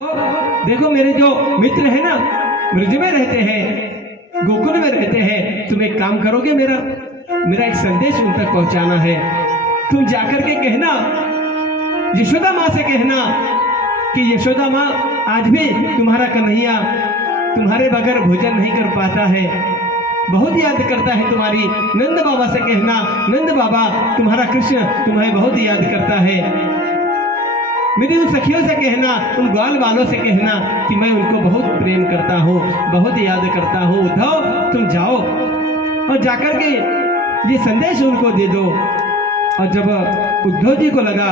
देखो मेरे जो मित्र है ना, ब्रज में रहते हैं, गोकुल में रहते हैं, तुम एक काम करोगे, मेरा एक संदेश उन तक पहुंचाना है। तुम जाकर के कहना, यशोदा माँ से कहना कि यशोदा माँ आज भी तुम्हारा कन्हैया तुम्हारे बगैर भोजन नहीं कर पाता है, बहुत याद करता है तुम्हारी। नंद बाबा से कहना, नंद बाबा तुम्हारा कृष्ण तुम्हें बहुत याद करता है। मेरी उन सखियों से कहना, उन ग्वाल वालों से कहना कि मैं उनको बहुत प्रेम करता हूँ, बहुत याद करता हूँ। उद्धव तुम जाओ और जाकर के ये संदेश उनको दे दो। और जब उद्धव जी को लगा,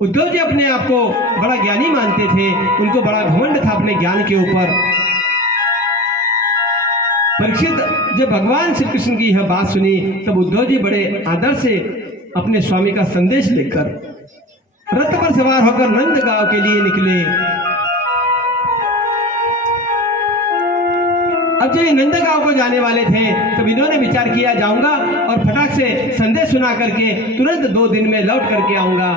उद्धव जी अपने आप को बड़ा ज्ञानी मानते थे, उनको बड़ा घमंड था अपने ज्ञान के ऊपर। परीक्षित जब भगवान श्री कृष्ण की यह बात सुनी, तब उद्धव जी बड़े आदर से अपने स्वामी का संदेश लेकर रथ पर सवार होकर नंद गांव के लिए निकले। अब जब ये नंद गांव को जाने वाले थे, तब इन्होंने विचार किया, जाऊंगा और फटाक से संदेश सुना करके तुरंत 2 दिन में लौट करके आऊंगा।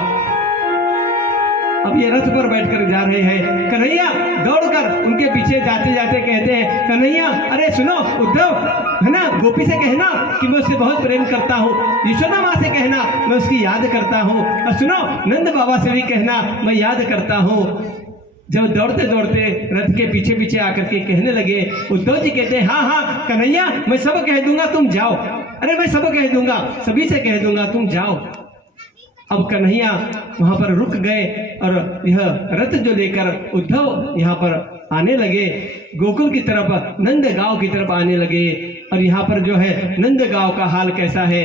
अब ये रथ पर बैठकर जा रहे हैं। कन्हैया दौड़कर उनके पीछे जाते जाते कहते हैं, कन्हैया अरे सुनो, उद्धव है ना, गोपी से कहना कि मैं उससे बहुत प्रेम करता हूँ, यशोदा माँ से कहना मैं उसकी याद करता हूँ, और सुनो नंद बाबा से भी कहना मैं याद करता हूँ। जब दौड़ते दौड़ते रथ के पीछे पीछे आकर के कहने लगे, उद्धव जी कहते हैं, हाँ हाँ कन्हैया मैं सब कह दूंगा, तुम जाओ। अरे मैं सब कह दूंगा, सभी से कह दूंगा, तुम जाओ। अब कन्हैया वहां पर रुक गए और यह रथ जो लेकर उद्धव यहाँ पर आने लगे, गोकुल की तरफ, नंद गांव की तरफ आने लगे। और यहाँ पर जो है नंद गांव का हाल कैसा है,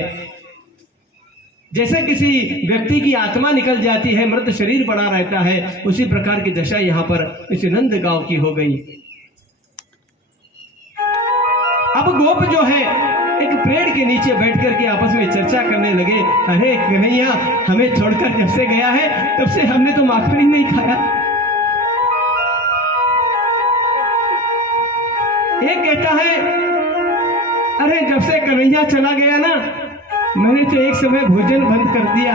जैसे किसी व्यक्ति की आत्मा निकल जाती है, मृत शरीर पड़ा रहता है, उसी प्रकार की दशा यहाँ पर इस नंद गांव की हो गई। अब गोप जो है एक पेड़ के नीचे बैठ करके आपस में चर्चा करने लगे, अरे कन्हैया हमें छोड़कर जब से गया है तब से हमने तो माखन ही नहीं खाया। एक कहता है, अरे जब से कन्हैया चला गया ना, मैंने तो एक समय भोजन बंद कर दिया।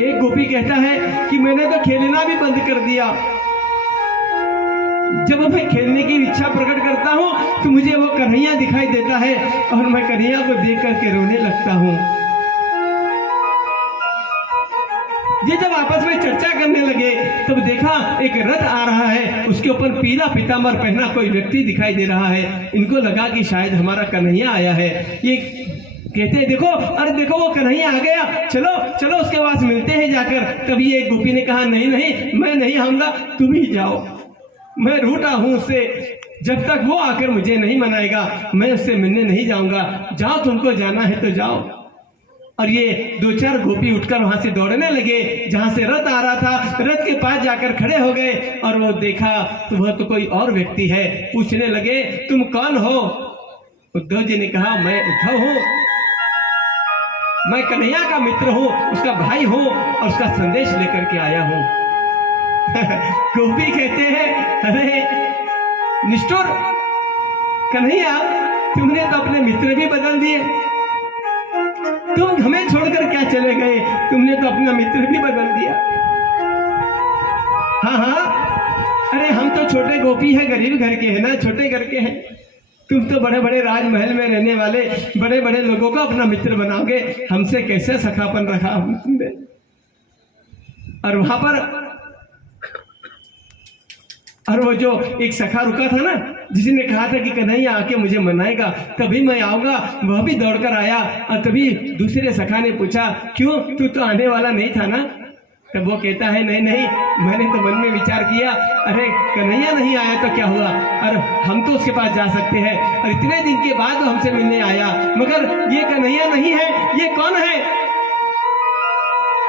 एक गोपी कहता है कि मैंने तो खेलना भी बंद कर दिया। जब मैं खेलने की इच्छा प्रकट करता हूँ तो मुझे वो कन्हैया दिखाई देता है और मैं कन्हैया को देख करके रोने लगता हूँ। ये जब आपस में चर्चा करने लगे, तब देखा एक रथ आ रहा है, उसके ऊपर पीला पीतांबर पहना कोई व्यक्ति दिखाई दे रहा है। इनको लगा कि शायद हमारा कन्हैया आया है। ये कहते हैं, देखो अरे देखो वो कन्हैया आ गया, चलो चलो उसके पास मिलते हैं जाकर। तभी एक गोपी ने कहा, नहीं नहीं मैं नहीं आऊंगा, तुम ही जाओ, मैं रूठा हूं उससे, जब तक वो आकर मुझे नहीं मनाएगा मैं उससे मिलने नहीं जाऊंगा। जाओ, तुमको जाना है तो जाओ। और ये 2-4 गोपी उठकर वहां से दौड़ने लगे, जहां से रथ आ रहा था। रथ के पास जाकर खड़े हो गए और वो देखा तो वह तो कोई और व्यक्ति है। पूछने लगे, तुम कौन हो? उद्धव जी ने कहा, मैं उद्धव हूं, मैं कन्हैया का मित्र हूं, उसका भाई हूं और उसका संदेश लेकर के आया हूं। गोपी कहते हैं, अरे निष्ठुर कन्हैया, तुमने तो अपने मित्र भी बदल दिए, तुम हमें छोड़कर क्या चले गए, तुमने तो अपना मित्र भी बदल दिया। हाँ हाँ, अरे हम तो छोटे गोपी हैं, गरीब घर के हैं ना, छोटे घर के हैं। तुम तो बड़े बड़े राजमहल में रहने वाले बड़े बड़े लोगों को अपना मित्र बनाओगे, हमसे कैसे सखापन रखा तुमने। और वहां पर और वो जो एक सखा रुका था ना, जिसने कहा था कि कन्हैया आके मुझे मनाएगा तभी मैं आऊंगा, वह भी दौड़कर आया। और तभी दूसरे सखा ने पूछा, क्यों, तू तो आने वाला नहीं था ना? तब वो कहता है, नहीं नहीं, मैंने तो मन में विचार किया, अरे कन्हैया नहीं आया तो क्या हुआ, और हम तो उसके पास जा सकते हैं, और इतने दिन के बाद वो हमसे मिलने आया, मगर ये कन्हैया नहीं है, ये कौन है?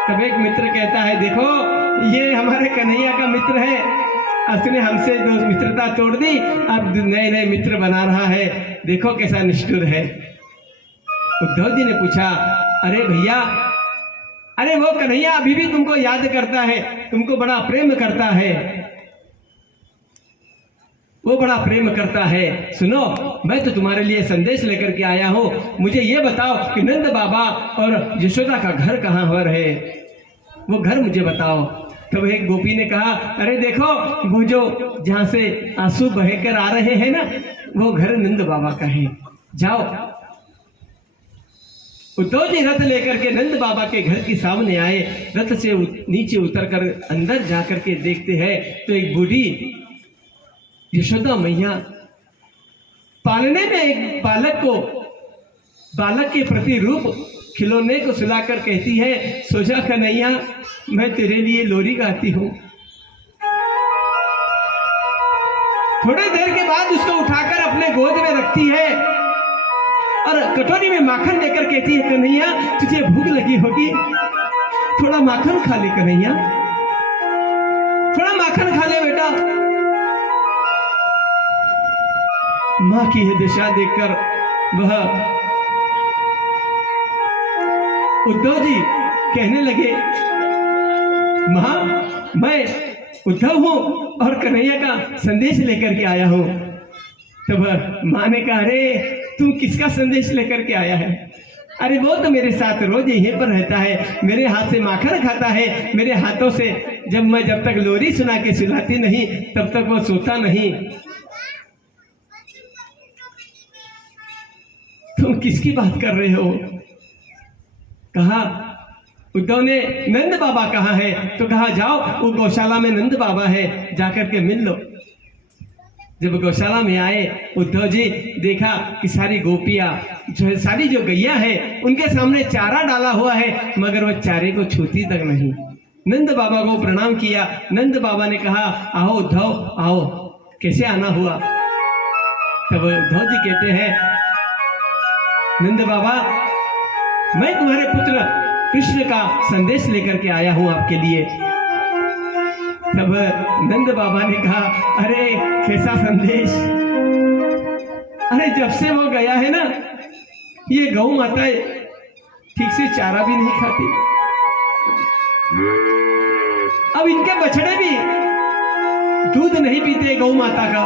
तब एक मित्र कहता है, देखो ये हमारे कन्हैया का मित्र है, उसने हमसे जो मित्रता तोड़ दी, अब नए नए मित्र बना रहा है, देखो कैसा निष्ठुर है। उद्धव जी ने पूछा, अरे भैया, अरे वो कन्हैया अभी भी तुमको याद करता है, तुमको बड़ा प्रेम करता है, वो बड़ा प्रेम करता है। सुनो, मैं तो तुम्हारे लिए संदेश लेकर के आया हूँ, मुझे ये बताओ कि नंद बाबा और यशोदा का घर कहाँ पर है? वो घर मुझे बताओ। तब एक गोपी ने कहा, अरे देखो वो जो जहाँ से आंसू बहकर आ रहे हैं ना, वो घर नंद बाबा का है, जाओ। उद्धव जी रथ लेकर के नंद बाबा के घर के सामने आए। रथ से नीचे उतरकर अंदर जाकर के देखते हैं तो एक बूढ़ी यशोदा मैया पालने में एक बालक के प्रति रूप खिलौने को सुलाकर कहती है, सोजा कन्हैया मैं तेरे लिए लोरी गाती हूँ। थोड़ी देर के बाद उसको उठाकर अपने गोद में रखती है और कटोरी में माखन देकर कहती है, कन्हैया तुझे भूख लगी होगी, थोड़ा माखन खा ले कन्हैया, थोड़ा माखन खा ले बेटा। माँ की यह दशा देखकर वह उद्धव जी कहने लगे, माँ मैं उद्धव हूं और कन्हैया का संदेश लेकर के आया हूं। तब माँ ने कहा, अरे तुम किसका संदेश लेकर के आया है? अरे वो तो मेरे साथ रोज यहीं पर रहता है, मेरे हाथ से माखन खाता है, मेरे हाथों से जब तक लोरी सुना के सुलाती नहीं तब तक वो सोता नहीं। तुम किसकी बात कर रहे हो? कहा उद्धव ने, नंद बाबा कहाँ है? तो कहा जाओ वो गौशाला में नंद बाबा है, जाकर के मिल लो। जब गौशाला में आए उद्धव जी देखा कि सारी गोपियां जो है, सारी जो गैया है उनके सामने चारा डाला हुआ है, मगर वह चारे को छूती तक नहीं। नंद बाबा को प्रणाम किया। नंद बाबा ने कहा, आओ उद्धव आओ, कैसे आना हुआ? तब उद्धव जी कहते हैं, नंद बाबा मैं तुम्हारे पुत्र कृष्ण का संदेश लेकर के आया हूं आपके लिए। तब नंद बाबा ने कहा, अरे कैसा संदेश? अरे जब से वो गया है ना, ये गौ माता ठीक से चारा भी नहीं खाती, अब इनके बछड़े भी दूध नहीं पीते गौ माता का।